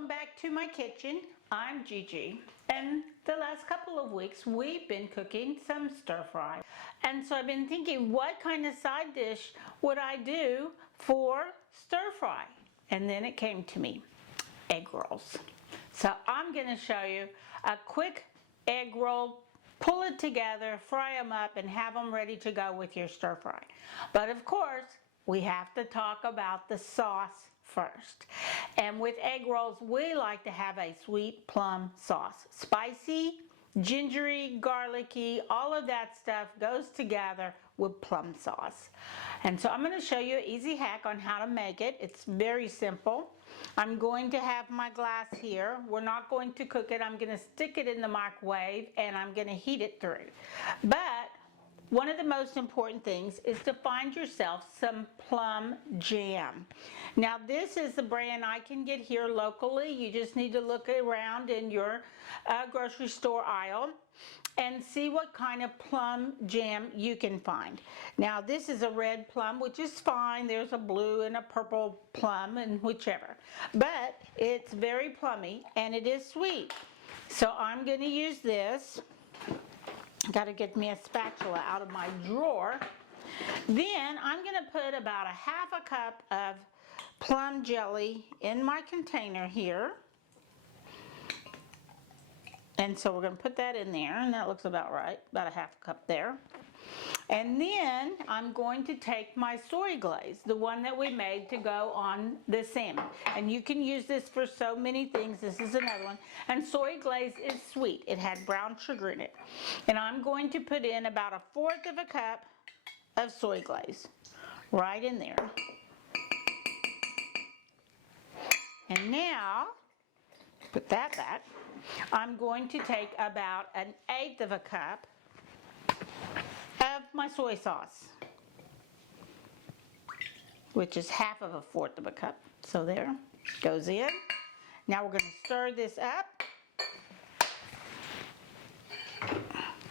welcome back to my kitchen. I'm Gigi, and the last couple of weeks we've been cooking some stir fry. And so I've been thinking, what kind of side dish would I do for stir fry? And then it came to me, egg rolls. So I'm gonna show you a quick egg roll. Pull it together, fry them up, and have them ready to go with your stir fry. But of course, we have to talk about the sauce first. And with egg rolls, we like to have a sweet plum sauce. Spicy, gingery, garlicky, all of that stuff goes together with plum sauce. And so I'm going to show you an easy hack on how to make it. It's very simple. I'm going to have my glass here. We're not going to cook it. I'm going to stick it in the microwave and I'm going to heat it through. But one of the most important things is to find yourself some plum jam. Now this is the brand I can get here locally. You just need to look around in your grocery store aisle and see what kind of plum jam you can find. Now this is a red plum, which is fine. There's a blue and a purple plum and whichever. But it's very plummy and it is sweet. So I'm going to use this. Got to get me a spatula out of my drawer. Then I'm going to put about a half a cup of plum jelly in my container here. And so we're going to put that in there, and that looks about right, about a half a cup there. And then I'm going to take my soy glaze, the one that we made to go on the salmon. And you can use this for so many things. This is another one. And soy glaze is sweet. It had brown sugar in it. And I'm going to put in about 1/4 of a cup of soy glaze right in there. And now, put that back. I'm going to take about 1/8 of a cup of my soy sauce, which is 1/4 of a cup. So there, goes in. Now we're going to stir this up.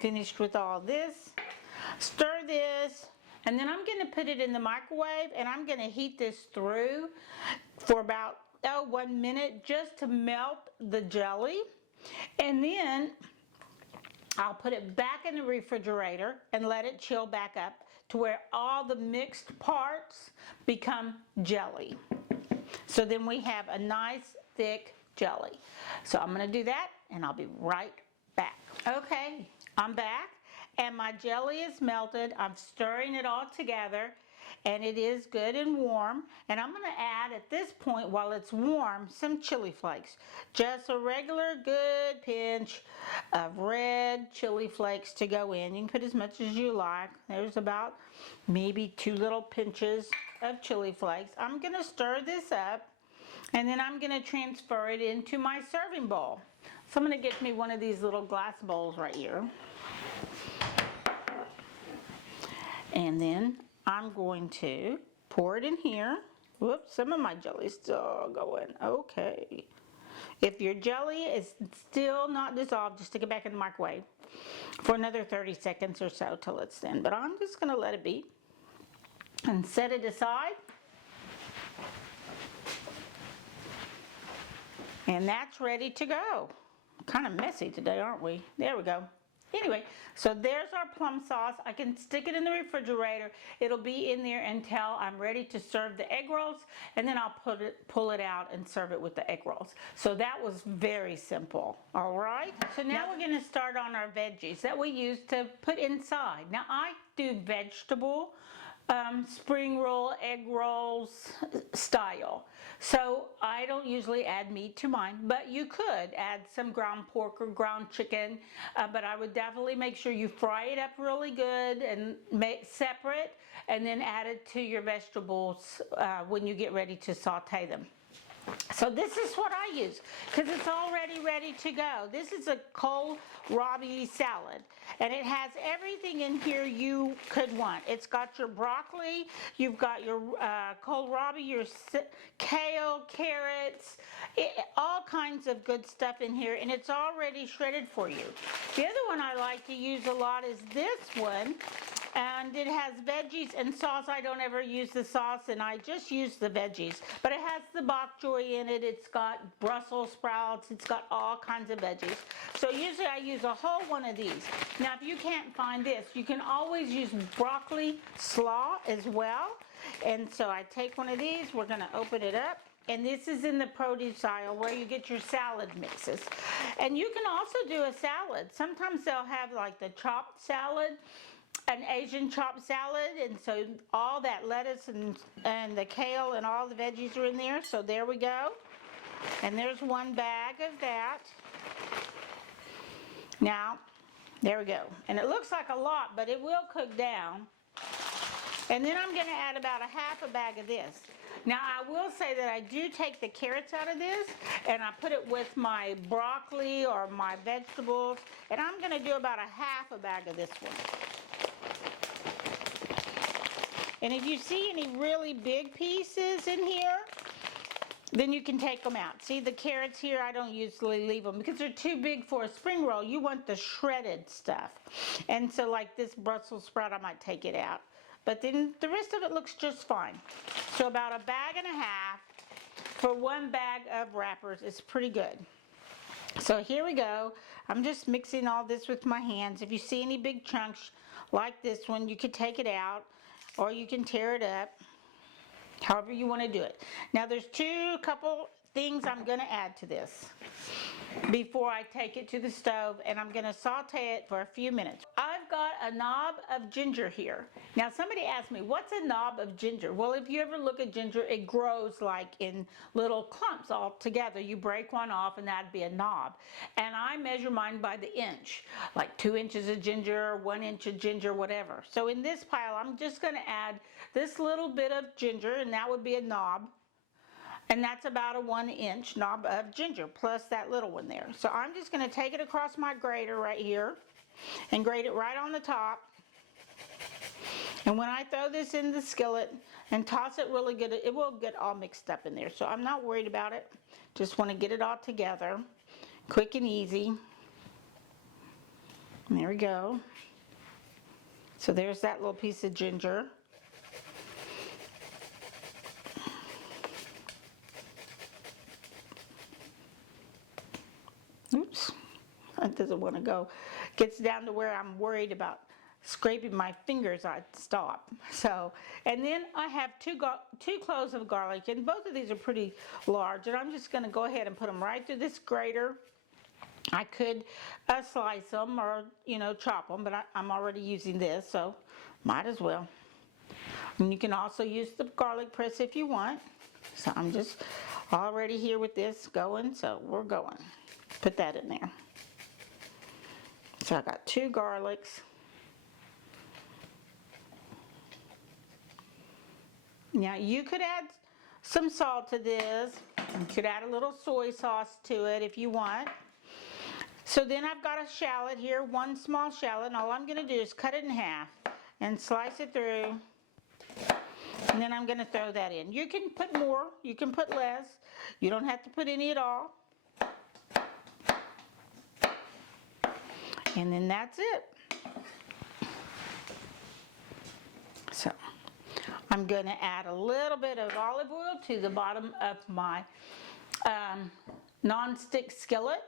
Finished with all this. Stir this, and then I'm going to put it in the microwave, and I'm going to heat this through for about 1 minute just to melt the jelly. And then I'll put it back in the refrigerator and let it chill back up to where all the mixed parts become jelly. So then we have a nice thick jelly. So I'm going to do that and I'll be right back. Okay, I'm back and my jelly is melted. I'm stirring it all together and it is good and warm. And I'm going to add at this point, while it's warm, some chili flakes. Just a regular good pinch of red chili flakes to go in. You can put as much as you like. There's about maybe 2 little pinches of chili flakes. I'm going to stir this up and then I'm going to transfer it into my serving bowl. So I'm going to get me one of these little glass bowls right here. And then I'm going to pour it in here. Whoops, some of my jelly's still going. Okay. If your jelly is still not dissolved, just stick it back in the microwave for another 30 seconds or so till it's thin. But I'm just going to let it be and set it aside. And that's ready to go. Kind of messy today, aren't we? There we go. Anyway, so there's our plum sauce. I can stick it in the refrigerator. It'll be in there until I'm ready to serve the egg rolls, and then I'll pull it out and serve it with the egg rolls. So that was very simple. All right. So now we're going to start on our veggies that we use to put inside. Now I do vegetable spring roll, egg rolls style. So I don't usually add meat to mine, but you could add some ground pork or ground chicken, but I would definitely make sure you fry it up really good and make separate, and then add it to your vegetables when you get ready to saute them. So this is what I use because it's already ready to go. This is a Kohlrabi salad and it has everything in here you could want. It's got your broccoli, you've got your kohlrabi, your kale, carrots, all kinds of good stuff in here, and it's already shredded for you. The other one I like to use a lot is this one. and it has veggies and sauce. I don't ever use the sauce, and I just use the veggies, but it has the bok choy in it. It's got Brussels sprouts. It's got all kinds of veggies. So usually I use a whole one of these. Now if you can't find this, you can always use broccoli slaw as well. And so I take one of these. We're going to open it up. And this is in the produce aisle where you get your salad mixes. And you can also do a salad. Sometimes they'll have like the chopped salad, an Asian chopped salad, and so all that lettuce and the kale and all the veggies are in there. So there we go. And there's one bag of that. Now, there we go. And it looks like a lot, but it will cook down. And then I'm going to add about half a bag of this. Now I will say that I do take the carrots out of this and I put it with my broccoli or my vegetables, and I'm going to do about half a bag of this one. And if you see any really big pieces in here, then you can take them out. See the carrots here, I don't usually leave them because they're too big for a spring roll. You want the shredded stuff. And so like this Brussels sprout, I might take it out. But then the rest of it looks just fine. So about a bag and a half for one bag of wrappers is pretty good. So here we go. I'm just mixing all this with my hands. If you see any big chunks like this one, you could take it out or you can tear it up, however you want to do it. Now there's couple things I'm going to add to this before I take it to the stove, and I'm going to saute it for a few minutes. I've got a knob of ginger here. Now somebody asked me, what's a knob of ginger? Well, if you ever look at ginger, it grows like in little clumps all together. You break one off and that'd be a knob. And I measure mine by the inch, like 2 inches of ginger, 1 inch of ginger, whatever. So in this pile, I'm just going to add this little bit of ginger, and that would be a knob. And that's about a 1 inch knob of ginger plus that little one there. So I'm just going to take it across my grater right here and grate it right on the top. And when I throw this in the skillet and toss it really good, it will get all mixed up in there. So I'm not worried about it. Just want to get it all together, quick and easy. And there we go. So there's that little piece of ginger. Oops, that doesn't want to go. Gets down to where I'm worried about scraping my fingers, I'd stop. So, and then I have two cloves of garlic, and both of these are pretty large, and I'm just going to go ahead and put them right through this grater. I could slice them or, chop them, but I'm already using this, so might as well. And you can also use the garlic press if you want. So I'm just already here with this going, so we're going. Put that in there. So I got 2 garlics. Now you could add some salt to this. You could add a little soy sauce to it if you want. So then I've got a shallot here, 1 small shallot, and all I'm going to do is cut it in half and slice it through. And then I'm going to throw that in. You can put more, you can put less. You don't have to put any at all. And then that's it. So I'm going to add a little bit of olive oil to the bottom of my non-stick skillet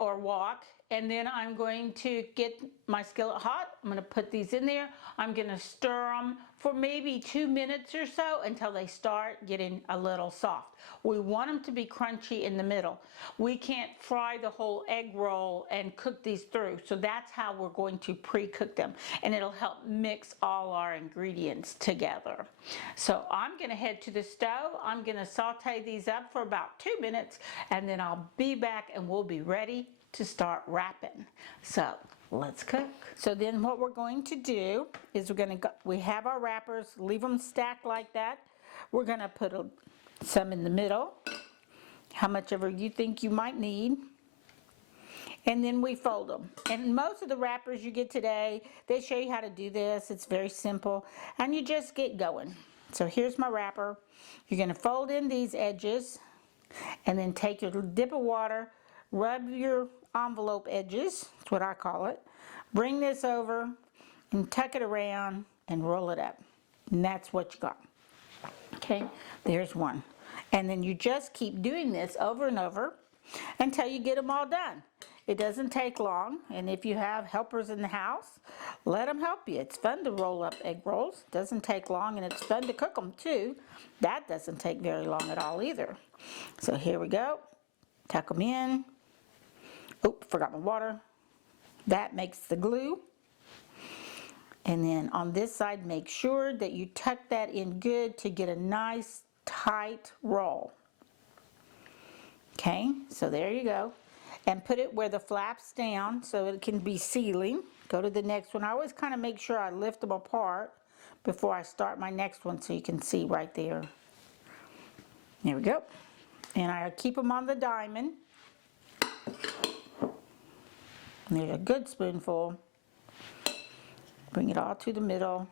or wok, and then I'm going to get my skillet hot. I'm going to put these in there. I'm going to stir them for maybe 2 minutes or so until they start getting a little soft. We want them to be crunchy in the middle. We can't fry the whole egg roll and cook these through, so that's how we're going to pre-cook them, and it'll help mix all our ingredients together. So I'm going to head to the stove. I'm going to saute these up for about 2 minutes, and then I'll be back and we'll be ready to start wrapping. So let's cook. So then what we're going to do is we have our wrappers, leave them stacked like that. We're going to put some in the middle, how much ever you think you might need. And then we fold them. And most of the wrappers you get today, they show you how to do this. It's very simple. And you just get going. So here's my wrapper. You're going to fold in these edges and then take your dip of water, rub your envelope edges, that's what I call it. Bring this over and tuck it around and roll it up. And that's what you got. Okay, there's one. And then you just keep doing this over and over until you get them all done. It doesn't take long, and if you have helpers in the house, let them help you. It's fun to roll up egg rolls. It doesn't take long, and it's fun to cook them too. That doesn't take very long at all either. So here we go. Tuck them in. Oop, forgot my water. That makes the glue. And then on this side, make sure that you tuck that in good to get a nice tight roll. Okay, so there you go. And put it where the flap's down so it can be sealing. Go to the next one. I always kind of make sure I lift them apart before I start my next one so you can see right there. There we go. And I keep them on the diamond. And there's a good spoonful. Bring it all to the middle.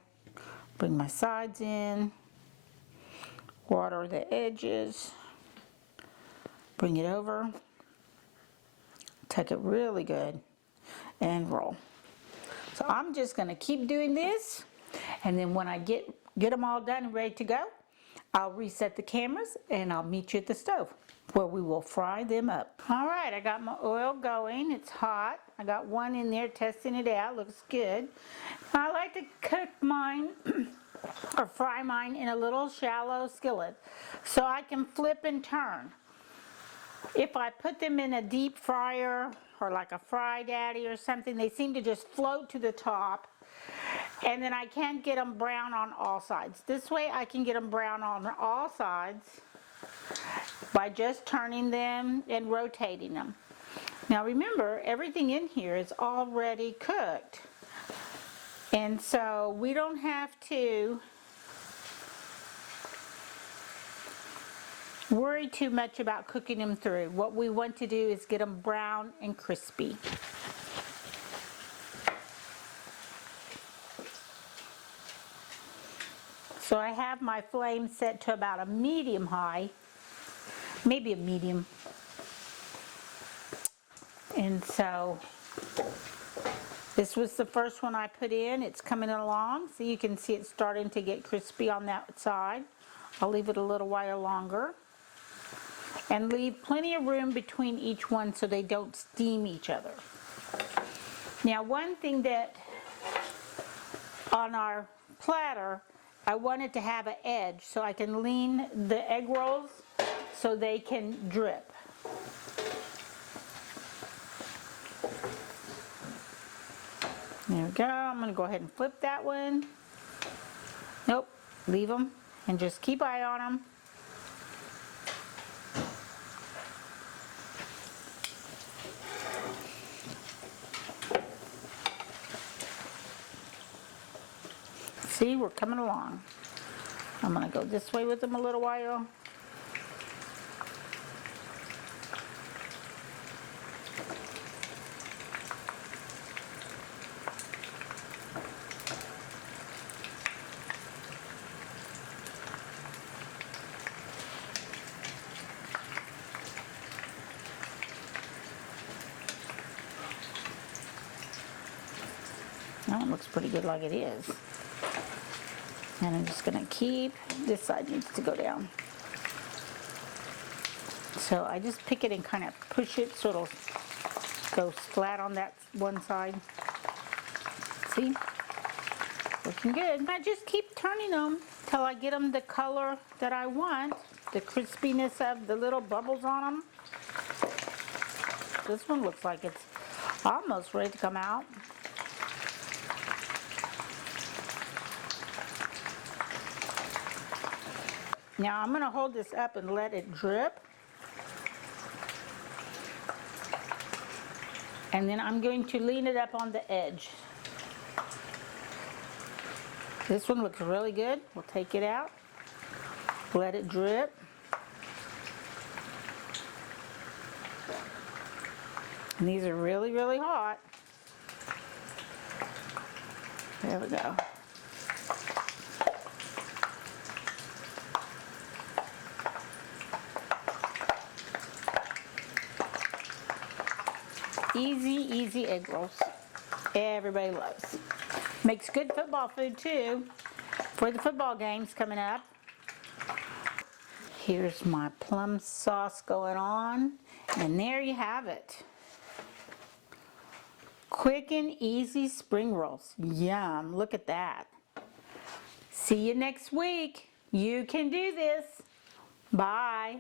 Bring my sides in. Water the edges. Bring it over. Tuck it really good and roll. So I'm just going to keep doing this, and then when I get them all done and ready to go, I'll reset the cameras and I'll meet you at the stove where we will fry them up. All right, I got my oil going. It's hot. I got one in there testing it out. Looks good. I like to cook mine or fry mine in a little shallow skillet so I can flip and turn. If I put them in a deep fryer or like a Fry Daddy or something, they seem to just float to the top, and then I can't get them brown on all sides. This way I can get them brown on all sides by just turning them and rotating them. Now remember, everything in here is already cooked, and so we don't have to worry too much about cooking them through. What we want to do is get them brown and crispy. So I have my flame set to about a medium high, maybe a medium. And so this was the first one I put in. It's coming along, so you can see it's starting to get crispy on that side. I'll leave it a little while longer. And leave plenty of room between each one so they don't steam each other. Now one thing that on our platter, I wanted to have an edge so I can lean the egg rolls so they can drip. There we go. I'm going to go ahead and flip that one. Nope, leave them and just keep eye on them. See, we're coming along. I'm going to go this way with them a little while. That one looks pretty good like it is. And I'm just going to keep, this side needs to go down. So I just pick it and kind of push it so it'll go flat on that one side. See? Looking good. I just keep turning them till I get them the color that I want, the crispiness of the little bubbles on them. This one looks like it's almost ready to come out. Now I'm going to hold this up and let it drip. And then I'm going to lean it up on the edge. This one looks really good. We'll take it out. Let it drip. And these are really, really hot. There we go. Easy, easy egg rolls. Everybody loves. Makes good football food too, for the football games coming up. Here's my plum sauce going on, and there you have it. Quick and easy spring rolls. Yum, look at that. See you next week. You can do this. Bye.